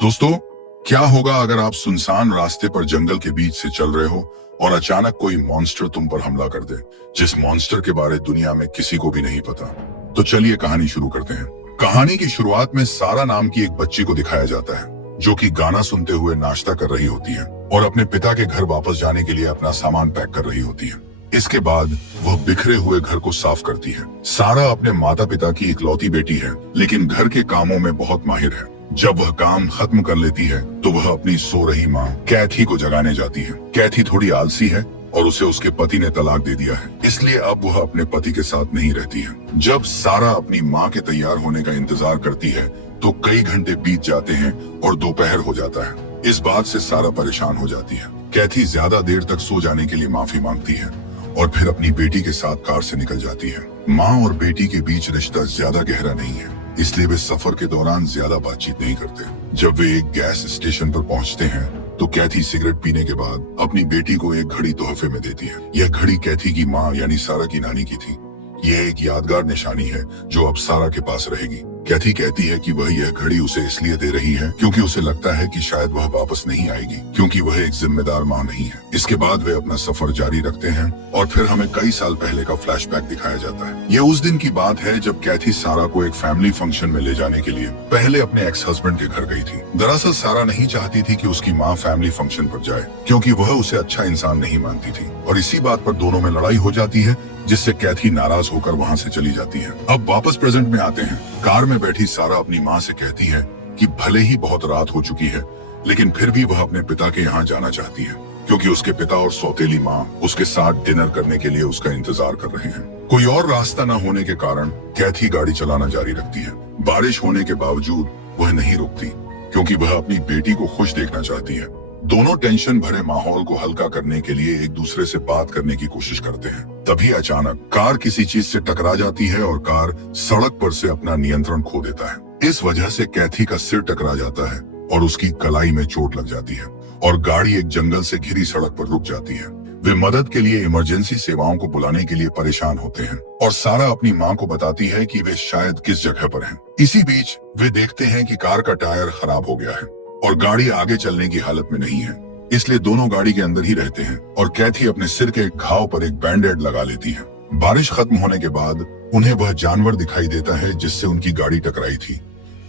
दोस्तों, क्या होगा अगर आप सुनसान रास्ते पर जंगल के बीच से चल रहे हो और अचानक कोई मॉन्स्टर तुम पर हमला कर दे, जिस मॉन्स्टर के बारे दुनिया में किसी को भी नहीं पता। तो चलिए कहानी शुरू करते हैं। कहानी की शुरुआत में सारा नाम की एक बच्ची को दिखाया जाता है, जो कि गाना सुनते हुए नाश्ता कर रही होती है और अपने पिता के घर वापस जाने के लिए अपना सामान पैक कर रही होती है। इसके बाद वह बिखरे हुए घर को साफ करती है। सारा अपने माता पिता की इकलौती बेटी है, लेकिन घर के कामों में बहुत माहिर है। जब वह काम खत्म कर लेती है तो वह अपनी सो रही माँ कैथी को जगाने जाती है। कैथी थोड़ी आलसी है और उसे उसके पति ने तलाक दे दिया है, इसलिए अब वह अपने पति के साथ नहीं रहती है। जब सारा अपनी माँ के तैयार होने का इंतजार करती है तो कई घंटे बीत जाते हैं और दोपहर हो जाता है। इस बात से सारा परेशान हो जाती है। कैथी ज्यादा देर तक सो जाने के लिए माफी मांगती है और फिर अपनी बेटी के साथ कार से निकल जाती है। माँ और बेटी के बीच रिश्ता ज्यादा गहरा नहीं है, इसलिए वे सफर के दौरान ज्यादा बातचीत नहीं करते। जब वे एक गैस स्टेशन पर पहुंचते हैं तो कैथी सिगरेट पीने के बाद अपनी बेटी को एक घड़ी तोहफे में देती है। यह घड़ी कैथी की माँ यानी सारा की नानी की थी। यह एक यादगार निशानी है जो अब सारा के पास रहेगी। कैथी कहती है कि वह यह घड़ी उसे इसलिए दे रही है क्योंकि उसे लगता है कि शायद वह वापस नहीं आएगी, क्योंकि वह एक जिम्मेदार माँ नहीं है। इसके बाद वे अपना सफर जारी रखते हैं और फिर हमें कई साल पहले का फ्लैशबैक दिखाया जाता है। यह उस दिन की बात है जब कैथी सारा को एक फैमिली फंक्शन में ले जाने के लिए पहले अपने एक्स हस्बैंड के घर गई थी। दरअसल सारा नहीं चाहती थी कि उसकी माँ फैमिली फंक्शन पर जाए, क्योंकि वह उसे अच्छा इंसान नहीं मानती थी, और इसी बात पर दोनों में लड़ाई हो जाती है, जिससे कैथी नाराज होकर वहां से चली जाती है। अब वापस प्रेजेंट में आते हैं। कार में बैठी सारा अपनी माँ से कहती है कि भले ही बहुत रात हो चुकी है, लेकिन फिर भी वह अपने पिता के यहाँ जाना चाहती है, क्योंकि उसके पिता और सौतेली माँ उसके साथ डिनर करने के लिए उसका इंतजार कर रहे हैं। कोई और रास्ता न होने के कारण कैथी गाड़ी चलाना जारी रखती है। बारिश होने के बावजूद वह नहीं रुकती, क्योंकि वह अपनी बेटी को खुश देखना चाहती है। दोनों टेंशन भरे माहौल को हल्का करने के लिए एक दूसरे से बात करने की कोशिश करते हैं। तभी अचानक कार किसी चीज से टकरा जाती है और कार सड़क पर से अपना नियंत्रण खो देता है। इस वजह से कैथी का सिर टकरा जाता है और उसकी कलाई में चोट लग जाती है और गाड़ी एक जंगल से घिरी सड़क पर रुक जाती है। वे मदद के लिए इमरजेंसी सेवाओं को बुलाने के लिए परेशान होते हैं और सारा अपनी माँ को बताती है कि वे शायद किस जगह पर हैं। इसी बीच वे देखते हैं कि कार का टायर खराब हो गया है और गाड़ी आगे चलने की हालत में नहीं है, इसलिए दोनों गाड़ी के अंदर ही रहते हैं और कैथी अपने सिर के घाव पर एक बैंडेड लगा लेती है। बारिश खत्म होने के बाद उन्हें वह जानवर दिखाई देता है जिससे उनकी गाड़ी टकराई थी।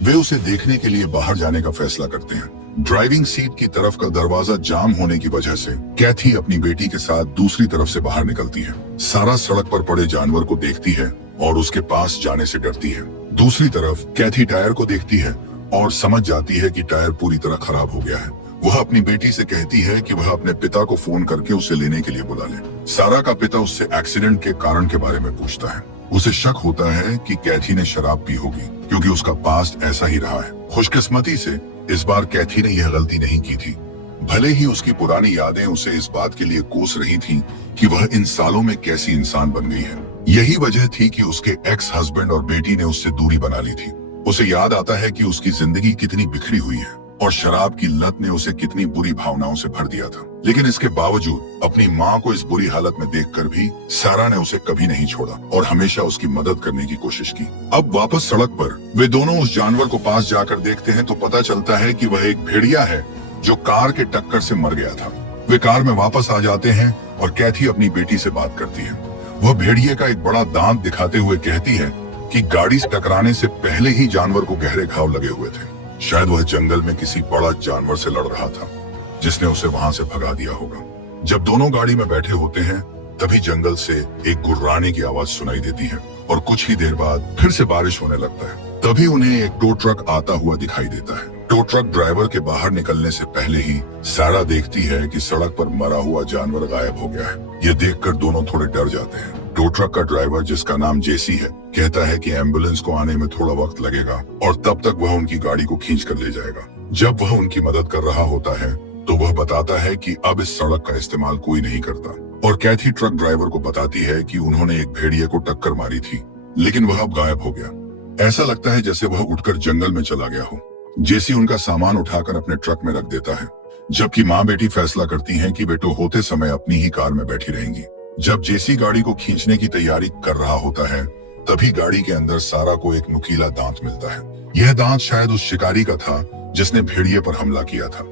वे उसे देखने के लिए बाहर जाने का फैसला करते हैं। ड्राइविंग सीट की तरफ का दरवाजा जाम होने की वजह से कैथी अपनी बेटी के साथ दूसरी तरफ से बाहर निकलती है। सारा सड़क पर पड़े जानवर को देखती है और उसके पास जाने से डरती है। दूसरी तरफ कैथी टायर को देखती है और समझ जाती है कि टायर पूरी तरह खराब हो गया है। वह अपनी बेटी से कहती है कि वह अपने पिता को फोन करके उसे लेने के लिए बुला ले। सारा का पिता उससे एक्सीडेंट के कारण के बारे में पूछता है। उसे शक होता है कि कैथी ने शराब पी होगी, क्योंकि उसका पास्ट ऐसा ही रहा है। खुशकिस्मती से इस बार कैथी ने यह गलती नहीं की थी। भले ही उसकी पुरानी यादें उसे इस बात के लिए कोस रही थीं कि वह इन सालों में कैसी इंसान बन गई है। यही वजह थी कि उसके एक्स हस्बैंड और बेटी ने उससे दूरी बना ली थी। उसे याद आता है कि उसकी जिंदगी कितनी बिखरी हुई है और शराब की लत ने उसे कितनी बुरी भावनाओं से भर दिया था। लेकिन इसके बावजूद अपनी माँ को इस बुरी हालत में देखकर भी सारा ने उसे कभी नहीं छोड़ा और हमेशा उसकी मदद करने की कोशिश की। अब वापस सड़क पर वे दोनों उस जानवर को पास जाकर देखते हैं तो पता चलता है कि वह एक भेड़िया है जो कार के टक्कर से मर गया था। वे कार में वापस आ जाते हैं और कैथी अपनी बेटी से बात करती है। वह भेड़िए का एक बड़ा दांत दिखाते हुए कहती है कि गाड़ी से टकराने से पहले ही जानवर को गहरे घाव लगे हुए थे। शायद वह जंगल में किसी बड़ा जानवर से लड़ रहा था, जिसने उसे वहां से भगा दिया होगा। जब दोनों गाड़ी में बैठे होते हैं तभी जंगल से एक गुर्राने की आवाज सुनाई देती है और कुछ ही देर बाद फिर से बारिश होने लगता है। तभी उन्हें एक टो ट्रक आता हुआ दिखाई देता है। टो ट्रक ड्राइवर के बाहर निकलने से पहले ही सारा देखती है कि सड़क पर मरा हुआ जानवर गायब हो गया है। ये देखकर दोनों थोड़े डर जाते हैं। टो ट्रक का ड्राइवर, जिसका नाम जेसी है, कहता है कि एम्बुलेंस को आने में थोड़ा वक्त लगेगा और तब तक वह उनकी गाड़ी को खींच कर ले जाएगा। जब वह उनकी मदद कर रहा होता है तो वह बताता है कि अब इस सड़क का इस्तेमाल कोई नहीं करता, और कैथी ट्रक ड्राइवर को बताती है कि उन्होंने एक भेड़िए को टक्कर मारी थी, लेकिन वह अब गायब हो गया। ऐसा लगता है जैसे वह उठकर जंगल में चला गया हो। जेसी उनका सामान उठाकर अपने ट्रक में रख देता है, जबकि माँ बेटी फैसला करती हैं कि बेटो होते समय अपनी ही कार में बैठी रहेंगी। जब जेसी गाड़ी को खींचने की तैयारी कर रहा होता है तभी गाड़ी के अंदर सारा को एक नुकीला दांत मिलता है। यह दांत शायद उस शिकारी का था जिसने भेड़िए पर हमला किया था।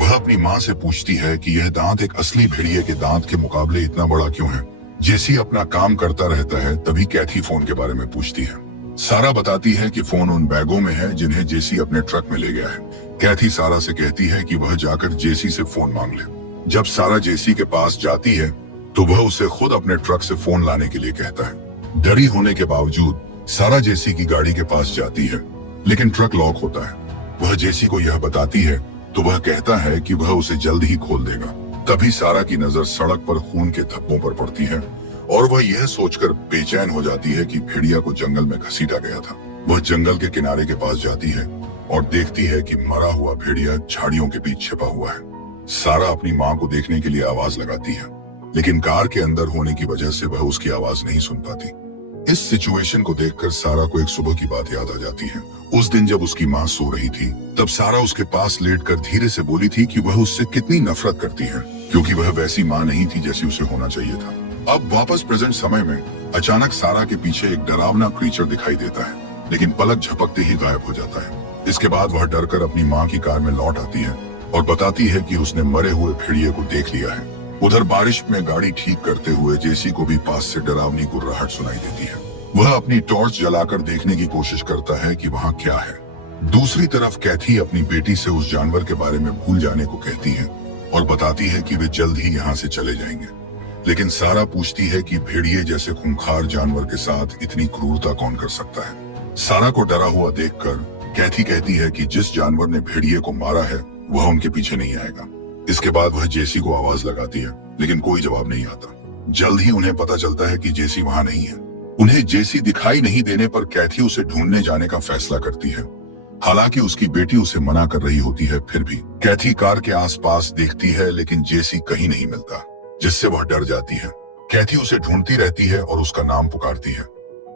वह अपनी माँ से पूछती है कि यह दांत एक असली भेड़िए के दांत के मुकाबले इतना बड़ा क्यों है। जेसी अपना काम करता रहता है, तभी कैथी फोन के बारे में पूछती है। सारा बताती है कि फोन उन बैगों में है जिन्हें जेसी अपने ट्रक में ले गया है। कैथी सारा से कहती है कि वह जाकर जेसी से फोन मांग ले। जब सारा जेसी के पास जाती है तो वह उसे खुद अपने ट्रक से फोन लाने के लिए कहता है। डरी होने के बावजूद सारा जेसी की गाड़ी के पास जाती है, लेकिन ट्रक लॉक होता है। वह जेसी को यह बताती है तो वह कहता है कि वह उसे जल्द ही खोल देगा। तभी सारा की नजर सड़क पर खून के धब्बों पर पड़ती है और वह यह सोचकर बेचैन हो जाती है कि भेड़िया को जंगल में घसीटा गया था। वह जंगल के किनारे के पास जाती है और देखती है कि मरा हुआ भेड़िया झाड़ियों के बीच छिपा हुआ है। सारा अपनी माँ को देखने के लिए आवाज लगाती है, लेकिन कार के अंदर होने की वजह से वह उसकी आवाज नहीं सुन पाती। इस सिचुएशन को देखकर सारा को एक सुबह की बात याद आ जाती है। उस दिन जब उसकी माँ सो रही थी, तब सारा उसके पास लेटकर धीरे से बोली थी कि वह उससे कितनी नफरत करती है, क्योंकि वह वैसी माँ नहीं थी जैसी उसे होना चाहिए था। अब वापस प्रेजेंट समय में अचानक सारा के पीछे एक डरावना क्रीचर दिखाई देता है, लेकिन पलक झपकते ही गायब हो जाता है। इसके बाद वह डरकर अपनी माँ की कार में लौट आती है और बताती है कि उसने मरे हुए भेड़िए को देख लिया है। उधर बारिश में गाड़ी ठीक करते हुए जेसी को भी पास से डरावनी गुर्राहट सुनाई देती है। वह अपनी टॉर्च जलाकर देखने की कोशिश करता है कि वहाँ क्या है। दूसरी तरफ कैथी अपनी बेटी से उस जानवर के बारे में भूल जाने को कहती है और बताती है कि वे जल्द ही यहाँ से चले जाएंगे। लेकिन सारा पूछती है कि भेड़िए जैसे खूंखार जानवर के साथ इतनी क्रूरता कौन कर सकता है। सारा को डरा हुआ देखकर कैथी कहती है कि जिस जानवर ने भेड़िए को मारा है वह उनके पीछे नहीं आएगा। इसके बाद वह जेसी को आवाज लगाती है, लेकिन कोई जवाब नहीं आता। जल्द ही उन्हें पता चलता है कि जेसी वहां नहीं है। उन्हें जेसी दिखाई नहीं देने पर कैथी उसे ढूंढने जाने का फैसला करती है। हालांकि उसकी बेटी उसे मना कर रही होती है, फिर भी कैथी कार के आसपास देखती है, लेकिन जेसी कहीं नहीं मिलता, जिससे वह डर जाती है। कैथी उसे ढूंढती रहती है और उसका नाम पुकारती है।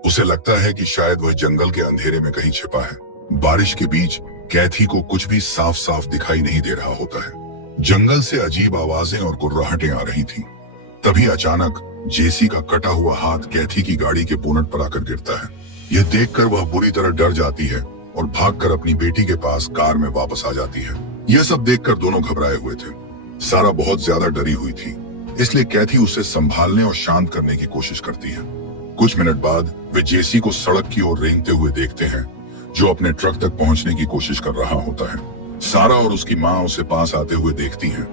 उसे लगता है कि शायद वह जंगल के अंधेरे में कहीं छिपा है। बारिश के बीच कैथी को कुछ भी साफ साफ दिखाई नहीं दे रहा होता है। जंगल से अजीब आवाजें और गुर्राहटें आ रही थीं। तभी अचानक जेसी का कटा हुआ हाथ कैथी की गाड़ी के बोनट पर आकर गिरता है। यह देखकर वह बुरी तरह डर जाती है और भागकर अपनी बेटी के पास कार में वापस आ जाती है। यह सब देखकर दोनों घबराए हुए थे। सारा बहुत ज्यादा डरी हुई थी, इसलिए कैथी उसे संभालने और शांत करने की कोशिश करती है। कुछ मिनट बाद वे जेसी को सड़क की ओर रेंगते हुए देखते हैं, जो अपने ट्रक तक पहुंचने की कोशिश कर रहा होता है। सारा और उसकी माँ उसे पास आते हुए देखती हैं,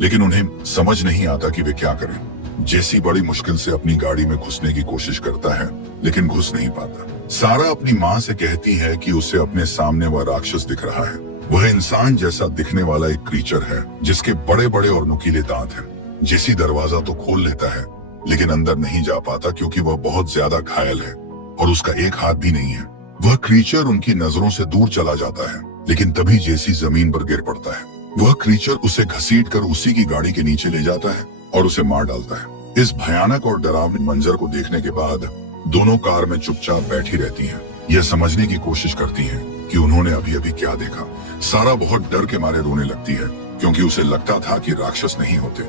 लेकिन उन्हें समझ नहीं आता कि वे क्या करें। जेसी बड़ी मुश्किल से अपनी गाड़ी में घुसने की कोशिश करता है, लेकिन घुस नहीं पाता। सारा अपनी माँ से कहती है कि उसे अपने सामने वह राक्षस दिख रहा है। वह इंसान जैसा दिखने वाला एक क्रीचर है, जिसके बड़े बड़े और नुकीले दांत हैं। जेसी दरवाजा तो खोल लेता है, लेकिन अंदर नहीं जा पाता क्योंकि वह बहुत ज्यादा घायल है और उसका एक हाथ भी नहीं है। वह क्रीचर उनकी नजरों से दूर चला जाता है, लेकिन तभी जेसी जमीन पर गिर पड़ता है। वह क्रीचर उसे घसीटकर उसी की गाड़ी के नीचे ले जाता है और उसे मार डालता है। इस भयानक और डरावने मंजर को देखने के बाद दोनों कार में चुपचाप बैठी रहती हैं। यह समझने की कोशिश करती हैं कि उन्होंने अभी अभी क्या देखा। सारा बहुत डर के मारे रोने लगती है, क्योंकि उसे लगता था कि राक्षस नहीं होते,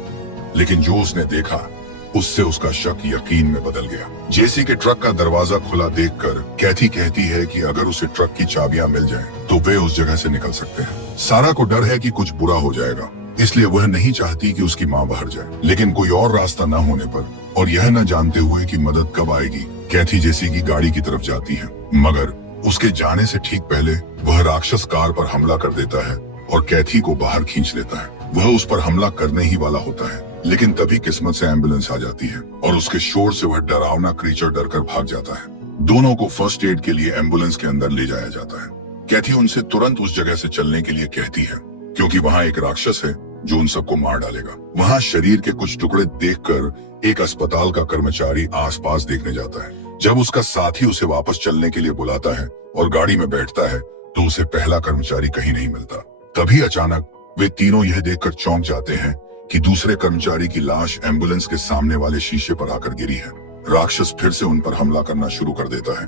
लेकिन जो उसने देखा उससे उसका शक यकीन में बदल गया। जेसी के ट्रक का दरवाजा खुला देखकर कैथी कहती है कि अगर उसे ट्रक की चाबियां मिल जाएं, तो वे उस जगह से निकल सकते हैं। सारा को डर है कि कुछ बुरा हो जाएगा, इसलिए वह नहीं चाहती कि उसकी माँ बाहर जाए। लेकिन कोई और रास्ता न होने पर और यह न जानते हुए कि मदद कब आएगी, कैथी जेसी की गाड़ी की तरफ जाती है। मगर उसके जाने से ठीक पहले वह राक्षस कार पर हमला कर देता है और कैथी को बाहर खींच लेता है। वह उस पर हमला करने ही वाला होता है, लेकिन तभी किस्मत से एम्बुलेंस आ जाती है और उसके शोर से वह डरावना क्रीचर डरकर भाग जाता है। दोनों को फर्स्ट एड के लिए एम्बुलेंस के अंदर ले जाया जाता है। कैथी उनसे तुरंत उस जगह से चलने के लिए कहती है, क्योंकि वहाँ एक राक्षस है जो उन सबको मार डालेगा। वहाँ शरीर के कुछ टुकड़े देखकर एक अस्पताल का कर्मचारी आसपास देखने जाता है। जब उसका साथी उसे वापस चलने के लिए बुलाता है और गाड़ी में बैठता है, तो उसे पहला कर्मचारी कहीं नहीं मिलता। तभी अचानक वे तीनों यह देखकर चौंक जाते हैं कि दूसरे कर्मचारी की लाश एम्बुलेंस के सामने वाले शीशे पर आकर गिरी है। राक्षस फिर से उन पर हमला करना शुरू कर देता है,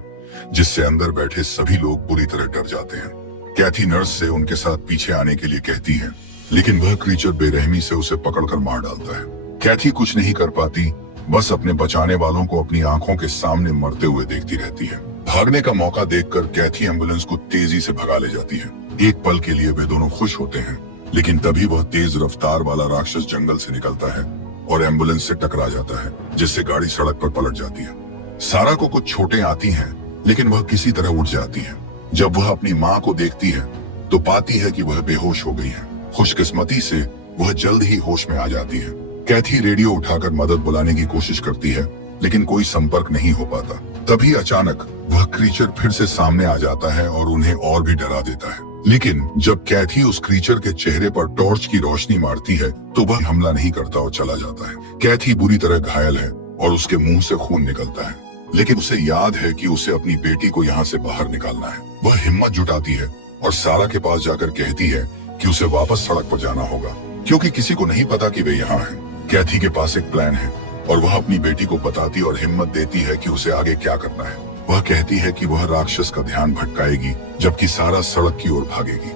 जिससे अंदर बैठे सभी लोग बुरी तरह डर जाते हैं। कैथी नर्स से उनके साथ पीछे आने के लिए कहती है, लेकिन वह क्रीचर बेरहमी से उसे पकड़कर मार डालता है। कैथी कुछ नहीं कर पाती, बस अपने बचाने वालों को अपनी आंखों के सामने मरते हुए देखती रहती है। भागने का मौका देखकर कैथी एम्बुलेंस को तेजी से भगा ले जाती है। एक पल के लिए वे दोनों खुश होते हैं, लेकिन तभी वह तेज रफ्तार वाला राक्षस जंगल से निकलता है और एम्बुलेंस से टकरा जाता है, जिससे गाड़ी सड़क पर पलट जाती है। सारा को कुछ चोटें आती हैं, लेकिन वह किसी तरह उठ जाती है। जब वह अपनी माँ को देखती है तो पाती है कि वह बेहोश हो गई है। खुशकिस्मती से वह जल्द ही होश में आ जाती है। कैथी रेडियो उठाकर मदद बुलाने की कोशिश करती है, लेकिन कोई संपर्क नहीं हो पाता। तभी अचानक वह क्रीचर फिर से सामने आ जाता है और उन्हें और भी डरा देता है। लेकिन जब कैथी उस क्रीचर के चेहरे पर टॉर्च की रोशनी मारती है तो वह हमला नहीं करता और चला जाता है। कैथी बुरी तरह घायल है और उसके मुंह से खून निकलता है, लेकिन उसे याद है कि उसे अपनी बेटी को यहाँ से बाहर निकालना है। वह हिम्मत जुटाती है और सारा के पास जाकर कहती है कि उसे वापस सड़क पर जाना होगा, क्योंकि किसी को नहीं पता कि वे यहाँ हैं। कैथी के पास एक प्लान है और वह अपनी बेटी को बताती और हिम्मत देती है कि उसे आगे क्या करना है। वह कहती है कि वह राक्षस का ध्यान भटकाएगी, जबकि सारा सड़क की ओर भागेगी।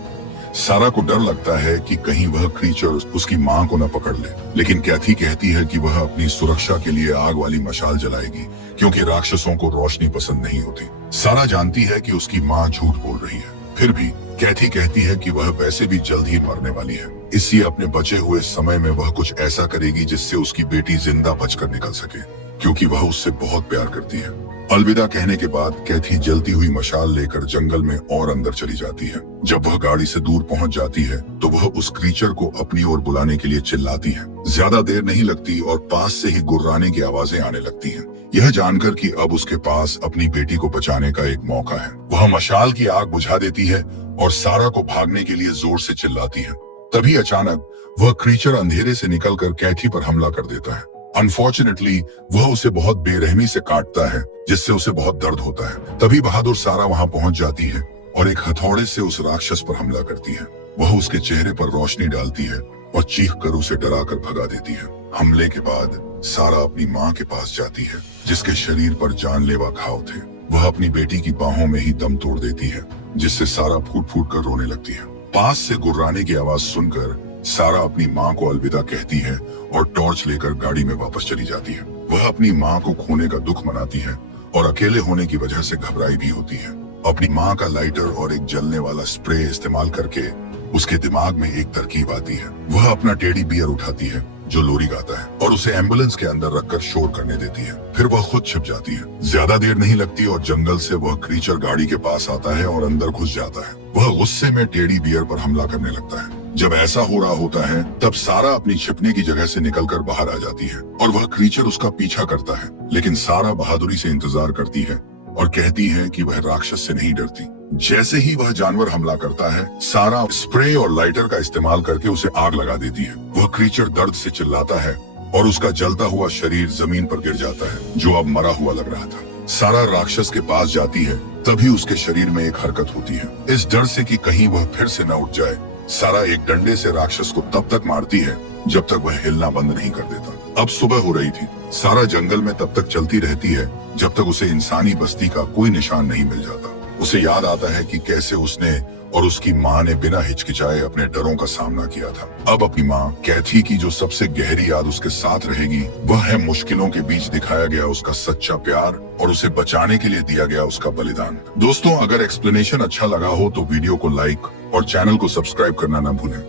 सारा को डर लगता है कि कहीं वह क्रीचर उसकी माँ को न पकड़ ले, लेकिन कैथी कहती है कि वह अपनी सुरक्षा के लिए आग वाली मशाल जलाएगी, क्योंकि राक्षसों को रोशनी पसंद नहीं होती। सारा जानती है कि उसकी माँ झूठ बोल रही है, फिर भी कैथी कहती है कि वह वैसे भी जल्द ही मरने वाली है, इसलिए अपने बचे हुए समय में वह कुछ ऐसा करेगी जिससे उसकी बेटी जिंदा बचकर निकल सके, क्योंकि वह उससे बहुत प्यार करती है। अलविदा कहने के बाद कैथी जलती हुई मशाल लेकर जंगल में और अंदर चली जाती है। जब वह गाड़ी से दूर पहुंच जाती है तो वह उस क्रीचर को अपनी ओर बुलाने के लिए चिल्लाती है। ज्यादा देर नहीं लगती और पास से ही गुर्राने की आवाजें आने लगती हैं। यह जानकर कि अब उसके पास अपनी बेटी को बचाने का एक मौका है, वह मशाल की आग बुझा देती है और सारा को भागने के लिए जोर से चिल्लाती है। तभी अचानक वह क्रीचर अंधेरे से निकलकर कैथी पर हमला कर देता है। अनफॉर्चुनेटली वह उसे बहुत बेरहमी से काटता है, जिससे उसे बहुत दर्द होता है। तभी बहादुर सारा वहां पहुंच जाती है और एक हथौड़े से उस राक्षस पर हमला करती है। वह उसके चेहरे पर रोशनी डालती है और चीख कर उसे डराकर भगा देती है। हमले के बाद सारा अपनी माँ के पास जाती है, जिसके शरीर पर जानलेवा घाव थे। वह अपनी बेटी की बाहों में ही दम तोड़ देती है, जिससे सारा फूट फूट कर रोने लगती है। पास से गुर्राने की आवाज सुनकर सारा अपनी माँ को अलविदा कहती है और टॉर्च लेकर गाड़ी में वापस चली जाती है। वह अपनी माँ को खोने का दुख मनाती है और अकेले होने की वजह से घबराई भी होती है। अपनी माँ का लाइटर और एक जलने वाला स्प्रे इस्तेमाल करके उसके दिमाग में एक तरकीब आती है। वह अपना टेडी बियर उठाती है जो लोरी गाता है और उसे एम्बुलेंस के अंदर रखकर शोर करने देती है। फिर वह खुद छिप जाती है। ज्यादा देर नहीं लगती और जंगल से वह क्रीचर गाड़ी के पास आता है और अंदर घुस जाता है। वह गुस्से में टेडी बियर पर हमला करने लगता है। जब ऐसा हो रहा होता है तब सारा अपनी छिपने की जगह से निकलकर बाहर आ जाती है और वह क्रीचर उसका पीछा करता है, लेकिन सारा बहादुरी से इंतजार करती है और कहती है कि वह राक्षस से नहीं डरती। जैसे ही वह जानवर हमला करता है, सारा स्प्रे और लाइटर का इस्तेमाल करके उसे आग लगा देती है। वह क्रीचर दर्द से चिल्लाता है और उसका जलता हुआ शरीर जमीन पर गिर जाता है, जो अब मरा हुआ लग रहा था। सारा राक्षस के पास जाती है, तभी उसके शरीर में एक हरकत होती है। इस डर से कि कहीं वह फिर से न उठ जाए, सारा एक डंडे से राक्षस को तब तक मारती है जब तक वह हिलना बंद नहीं कर देता। अब सुबह हो रही थी। सारा जंगल में तब तक चलती रहती है जब तक उसे इंसानी बस्ती का कोई निशान नहीं मिल जाता। उसे याद आता है कि कैसे उसने और उसकी माँ ने बिना हिचकिचाए अपने डरों का सामना किया था। अब अपनी माँ कैथी की जो सबसे गहरी याद उसके साथ रहेगी, वह है मुश्किलों के बीच दिखाया गया उसका सच्चा प्यार और उसे बचाने के लिए दिया गया उसका बलिदान। दोस्तों, अगर एक्सप्लेनेशन अच्छा लगा हो तो वीडियो को लाइक और चैनल को सब्सक्राइब करना न भूलें।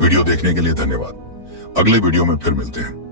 वीडियो देखने के लिए धन्यवाद। अगले वीडियो में फिर मिलते हैं।